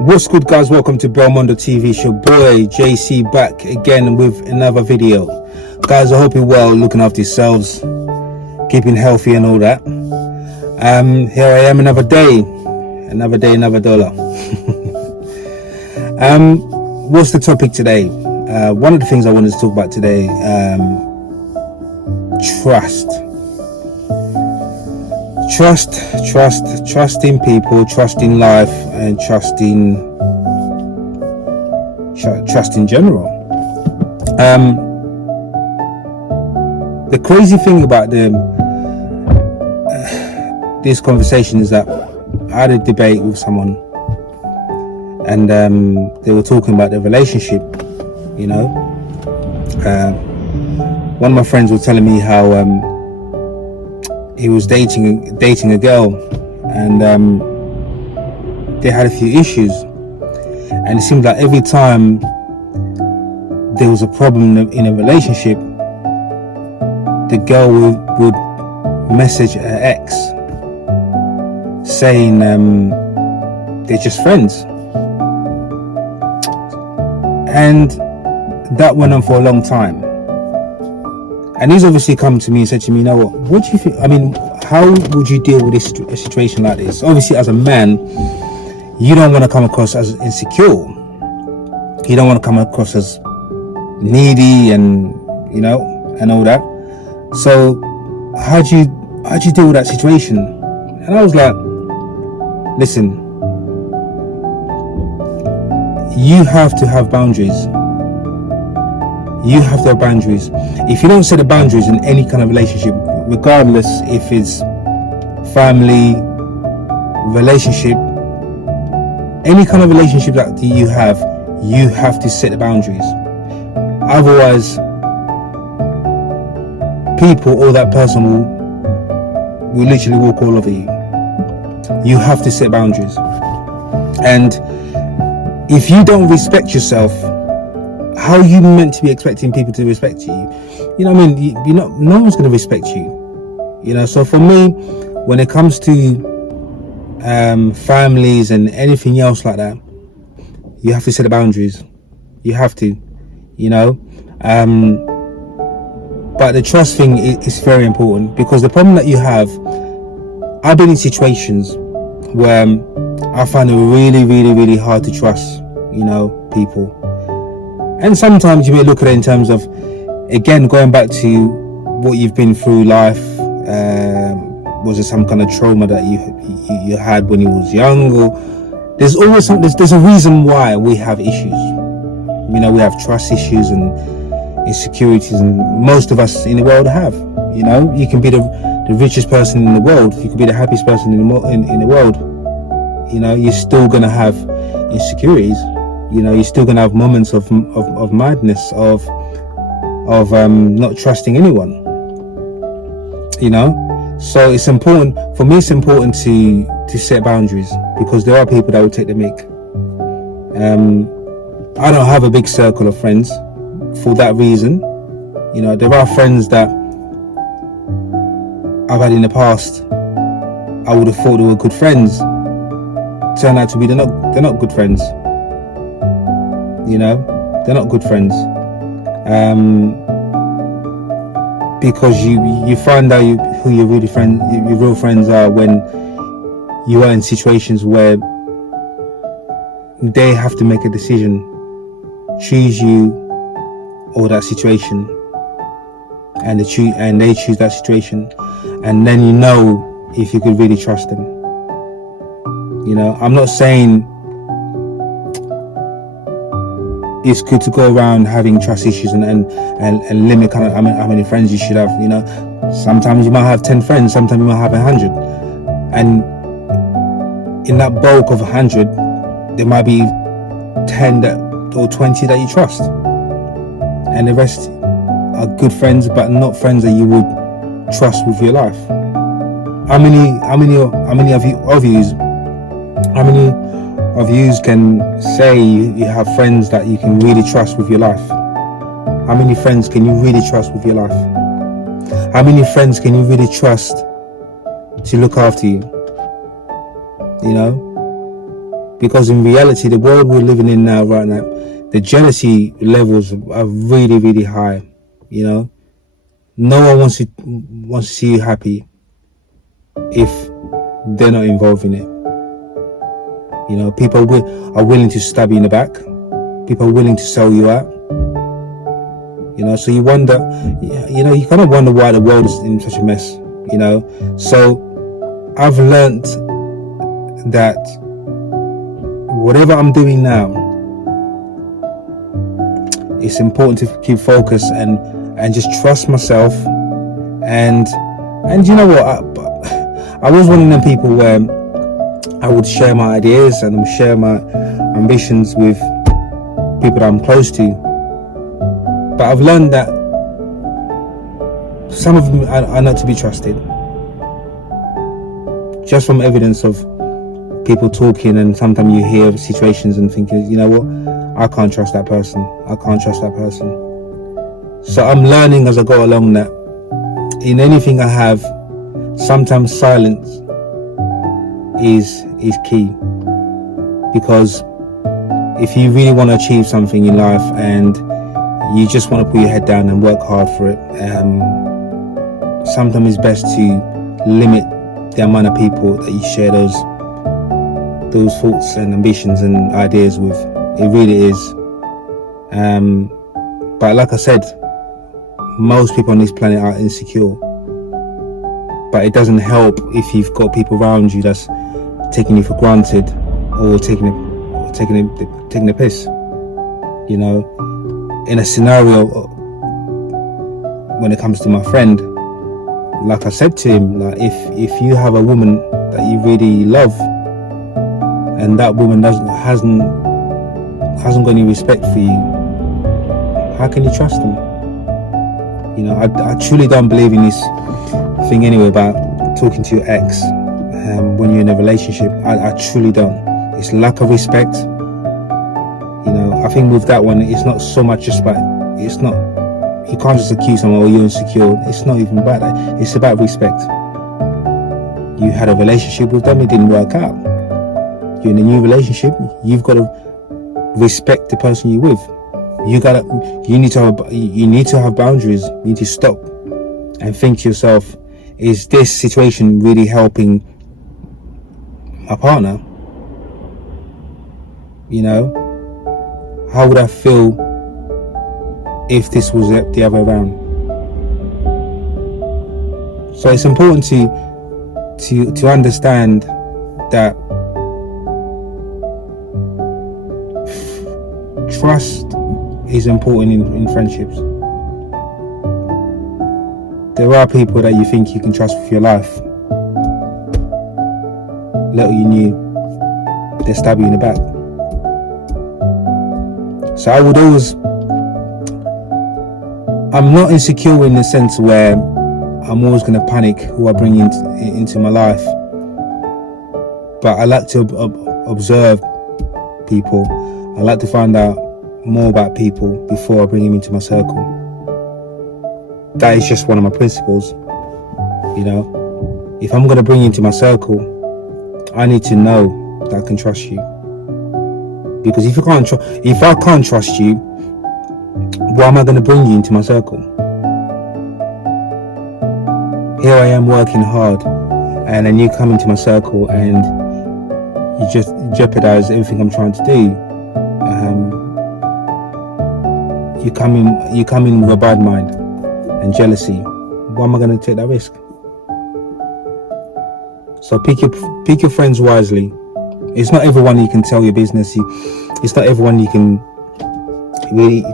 What's good, guys? Welcome to Belmondo TV. It's your boy JC back again with another video. Guys, I hope you're well, looking after yourselves, keeping healthy and all that. Here I am, another day, another dollar. What's the topic today? One of the things I wanted to talk about today, trusting people, trusting life, and trust in general. The crazy thing about this conversation is that I had a debate with someone, and they were talking about their relationship. One of my friends was telling me how he was dating a girl, and they had a few issues, and it seemed like every time there was a problem in a relationship, the girl would message her ex saying they're just friends, and that went on for a long time. And he's obviously come to me and said to me, what do you think? I mean, how would you deal with a situation like this? Obviously, as a man, you don't want to come across as insecure. You don't want to come across as needy and all that. So how do you deal with that situation? And I was like, listen, you have to have boundaries. You have to have boundaries. If you don't set the boundaries in any kind of relationship, regardless if it's family, relationship, any kind of relationship that you have to set the boundaries. Otherwise, people or that person will literally walk all over you. You have to set boundaries. And if you don't respect yourself, how are you meant to be expecting people to respect you? No one's going to respect you. So for me, when it comes to families and anything else like that, you have to set the boundaries. You have to, but the trust thing is very important, because the problem that you have, I've been in situations where I find it really, really, really hard to trust, people. And sometimes you may look at it in terms of, again, going back to what you've been through life. Was it some kind of trauma that you had when you was young? Or there's always there's a reason why we have issues. We have trust issues and insecurities, and most of us in the world have. You can be the richest person in the world. You can be the happiest person in the world. You're still gonna have insecurities. You're still gonna have moments of madness, of not trusting anyone. So it's important for me. It's important to set boundaries, because there are people that will take the mick. I don't have a big circle of friends for that reason. There are friends that I've had in the past. I would have thought they were good friends. Turn out to be they're not good friends. They're not good friends, because you find out who your real friends are when you are in situations where they have to make a decision, choose you or that situation, and they choose that situation, and then if you could really trust them. I'm not saying it's good to go around having trust issues and limit kind of how many friends you should have. Sometimes you might have 10 friends, sometimes you might have 100, and in that bulk of 100, there might be 10 or 20 that you trust, and the rest are good friends, but not friends that you would trust with your life. How many of you can say you have friends that you can really trust with your life? How many friends can you really trust with your life? How many friends can you really trust to look after you? Because in reality, the world we're living in now, right now, the jealousy levels are really, really high. You know, no one wants to see you happy if they're not involved in it. You know, people are willing to stab you in the back. People are willing to sell you out. You know, so you wonder, you know, you kind of wonder why the world is in such a mess. You know, so I've learned that whatever I'm doing now, it's important to keep focus and just trust myself. And you know what, I was one of them people where I would share my ideas and share my ambitions with people that I'm close to, but I've learned that some of them are not to be trusted, just from evidence of people talking. And sometimes you hear situations and think, you know what, I can't trust that person, I can't trust that person. So I'm learning as I go along that in anything I have, sometimes silence is key. Because if you really want to achieve something in life and you just want to put your head down and work hard for it, sometimes it's best to limit the amount of people that you share those thoughts and ambitions and ideas with. It really is. But like I said, most people on this planet are insecure. But it doesn't help if you've got people around you that's taking you for granted or taking the piss. You know, in a scenario when it comes to my friend, like I said to him, like if you have a woman that you really love and that woman hasn't got any respect for you, how can you trust them? You know, I truly don't believe in this thing anyway about talking to your ex when you're in a relationship. I truly don't. It's lack of respect. You know, I think with that one, it's not so much just about, you can't just accuse someone, or you're insecure. It's not even about that. It's about respect. You had a relationship with them, it didn't work out. You're in a new relationship, you've got to respect the person you're with. You need to have boundaries. You need to stop and think to yourself, is this situation really helping my partner? You know, how would I feel if this was the other way around? So it's important to understand that trust is important in friendships. There are people that you think you can trust with your life. Little you knew, they stab you in the back. So I would always, I'm not insecure in the sense where I'm always going to panic who I bring into my life. But I like to observe people. I like to find out more about people before I bring them into my circle. That is just one of my principles. You know, if I'm going to bring you into my circle, I need to know that I can trust you. Because if I can't trust you, why am I going to bring you into my circle? Here I am working hard, and then you come into my circle and you just jeopardize everything I'm trying to do. You come in with a bad mind and jealousy. Why am I going to take that risk? So pick your friends wisely. It's not everyone you can tell your business. It's not everyone you can really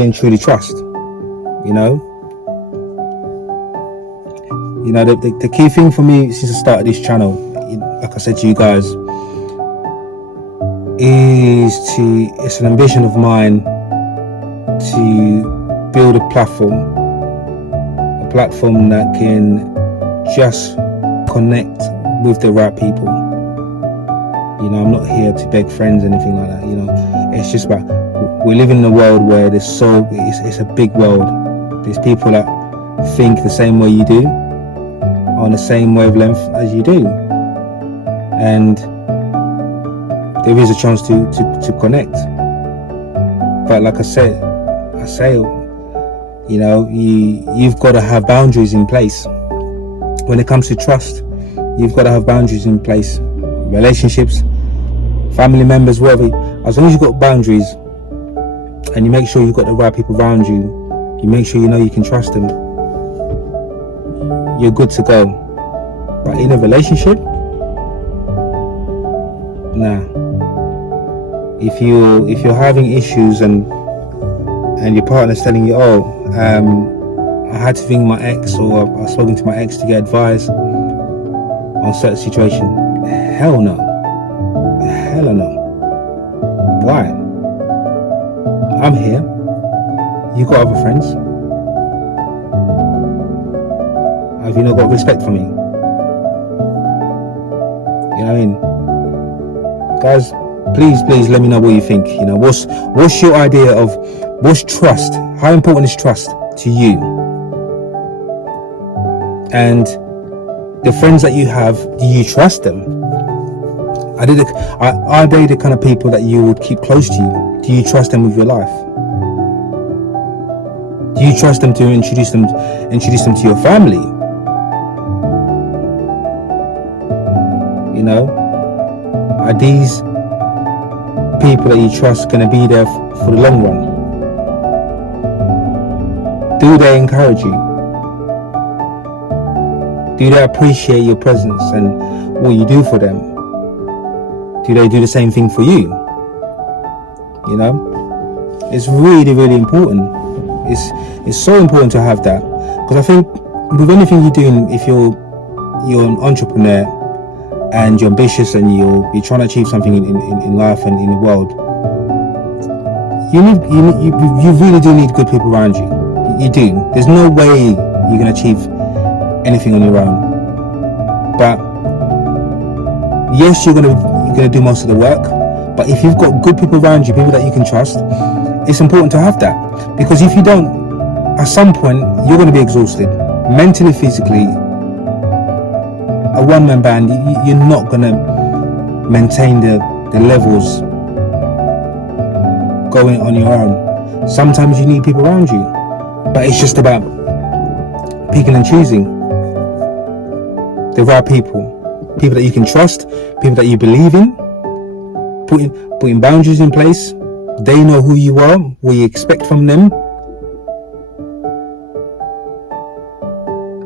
and truly trust. You know. You know, the key thing for me since I started this channel, like I said to you guys, it's an ambition of mine to build a platform that can just connect with the right people. You know, I'm not here to beg friends or anything like that. You know, it's just about, we live in a world where it's a big world. There's people that think the same way you do, on the same wavelength as you do, and there is a chance to connect. But like I say, you know, you've got to have boundaries in place. When it comes to trust, you've got to have boundaries in place. Relationships, family members, whatever. As long as you've got boundaries and you make sure you've got the right people around you, you make sure you know you can trust them, you're good to go. But in a relationship, nah. If you're having issues and your partner's telling you, I had to ring my ex, or I've spoken to my ex to get advice on certain situation, hell no. Why? I'm here. You got other friends. Have you not got respect for me? You know what I mean? Guys, please let me know what you think. You know, what's your idea of what's trust? How important is trust to you? And the friends that you have, do you trust them? Are they the kind of people that you would keep close to you? Do you trust them with your life? Do you trust them to introduce them to your family? You know, are these people that you trust going to be there for the long run? Do they encourage you? Do they appreciate your presence and what you do for them? Do they do the same thing for you? You know, it's really important. It's so important to have that, because I think with anything you're doing, if you're an entrepreneur and you're ambitious and you're trying to achieve something in life and in the world, you really do need good people around you. You do. There's no way you can achieve anything on your own. But yes, you're gonna do most of the work. But if you've got good people around you, people that you can trust, it's important to have that. Because if you don't, at some point you're gonna be exhausted, mentally, physically. A one-man band, you're not gonna maintain the levels going on your own. Sometimes you need people around you, but it's just about picking and choosing the right people that you can trust, people that you believe in, putting boundaries in place. They know who you are, what you expect from them,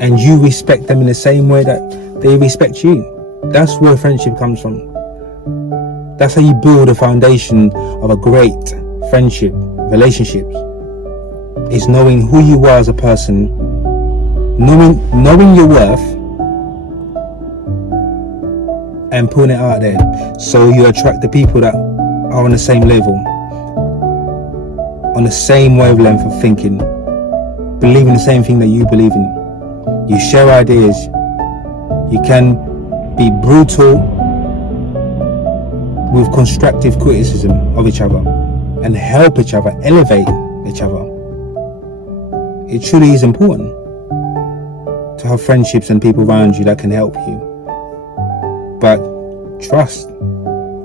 and you respect them in the same way that they respect you. That's where friendship comes from. That's how you build a foundation of a great friendship, relationships. Is knowing who you are as a person, knowing your worth, and putting it out there, so you attract the people that are on the same level, on the same wavelength of thinking, believing the same thing that you believe in. You share ideas. You can be brutal with constructive criticism of each other and help each other, elevate each other. It truly is important to have friendships and people around you that can help you. But trust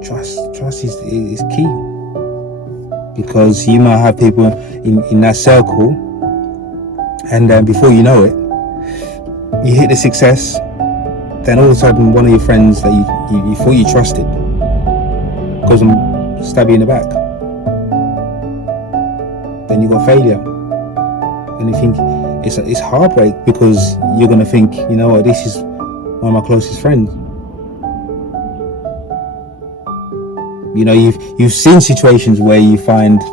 is key, because you might have people in that circle, and then before you know it, you hit the success. Then all of a sudden, one of your friends that you thought you trusted goes and stab you in the back. Then you got failure. And you think it's heartbreak, because you're gonna think, you know what, this is one of my closest friends. You know, you've seen situations where you find,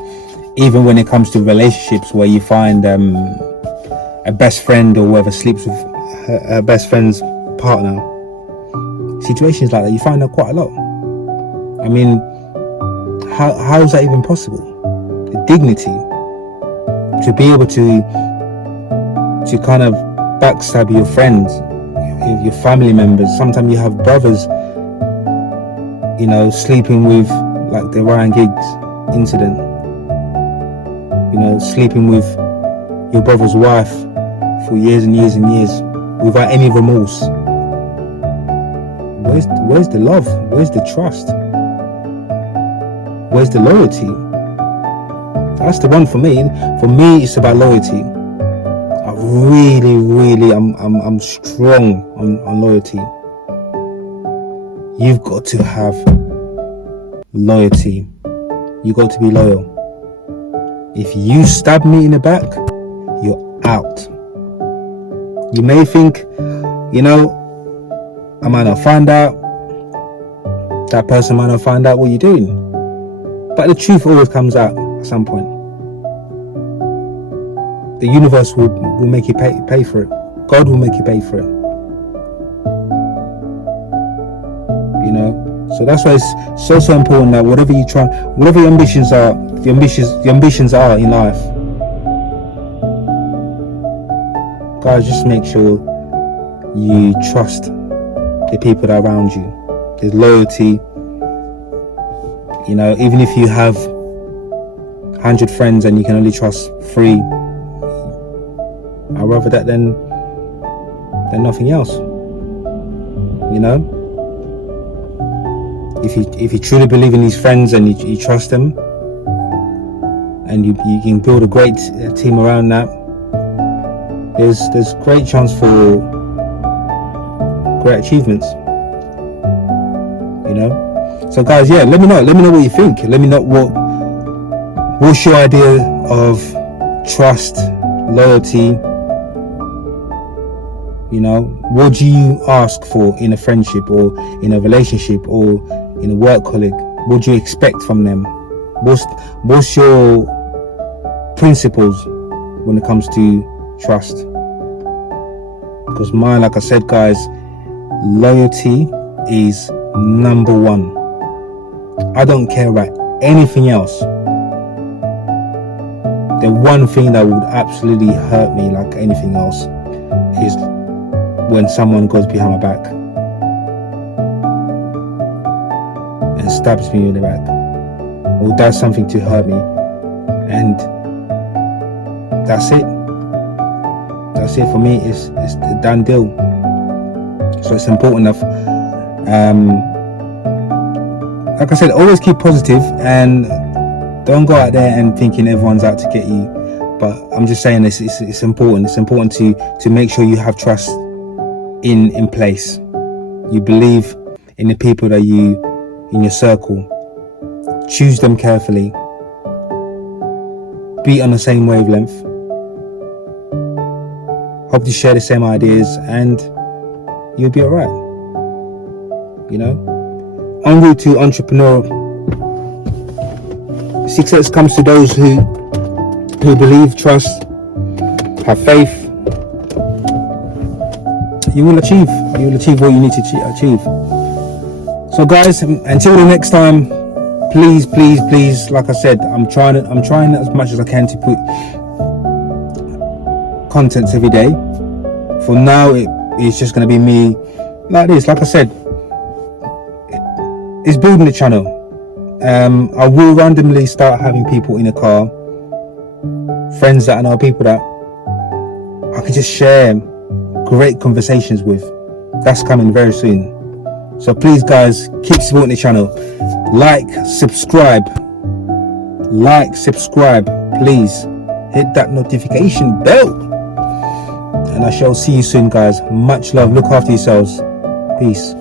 even when it comes to relationships, where you find a best friend or whoever sleeps with her best friend's partner. Situations like that, you find that quite a lot. I mean, how is that even possible? The dignity to be able to kind of backstab your friends, your family members. Sometimes you have brothers, you know, sleeping with, like the Ryan Giggs incident, you know, sleeping with your brother's wife for years and years and years without any remorse. Where's the love? Where's the trust? Where's the loyalty? That's the one for me. For me, it's about loyalty. I really, I'm strong on loyalty. You've got to have loyalty. You got to be loyal. If you stab me in the back, you're out. You may think, I might not find out. That person might not find out what you're doing. But the truth always comes out at some point. The universe will make you pay for it. God will make you pay for it. So that's why it's so important that whatever your ambitions are, your ambitions are in life, guys, just make sure you trust the people that are around you. There's loyalty. Even if you have 100 friends and you can only trust 3, I'd rather that than nothing else. If you truly believe in these friends and you trust them, and you can build a great team around that, there's great chance for great achievements. So guys, let me know what you think. Let me know what's your idea of trust, loyalty. What do you ask for in a friendship or in a relationship or in a work colleague? What do you expect from them? What's your principles when it comes to trust? Because mine, like I said, guys, loyalty is number 1. I don't care about anything else. The one thing that would absolutely hurt me like anything else is when someone goes behind my back and stabs me in the back or does something to hurt me, and that's it for me. It's a done deal. So it's important enough. Like I said, always keep positive and don't go out there and thinking everyone's out to get you. But I'm just saying this, it's important. It's important to make sure you have trust in place. You believe in the people that in your circle. Choose them carefully. Be on the same wavelength. Hope you share the same ideas and you'll be alright. En route to entrepreneur. Success comes to those who believe, trust, have faith. You will achieve what you need to achieve. So guys, until the next time, please, like I said, I'm trying as much as I can to put contents every day. For now, it's just going to be me like this. Like I said, it's building the channel. I will randomly start having people in the car, friends that I know, people that I can just share great conversations with. That's coming very soon. So please guys, keep supporting the channel. Like, subscribe, please hit that notification bell, and I shall see you soon guys. Much love, look after yourselves, peace.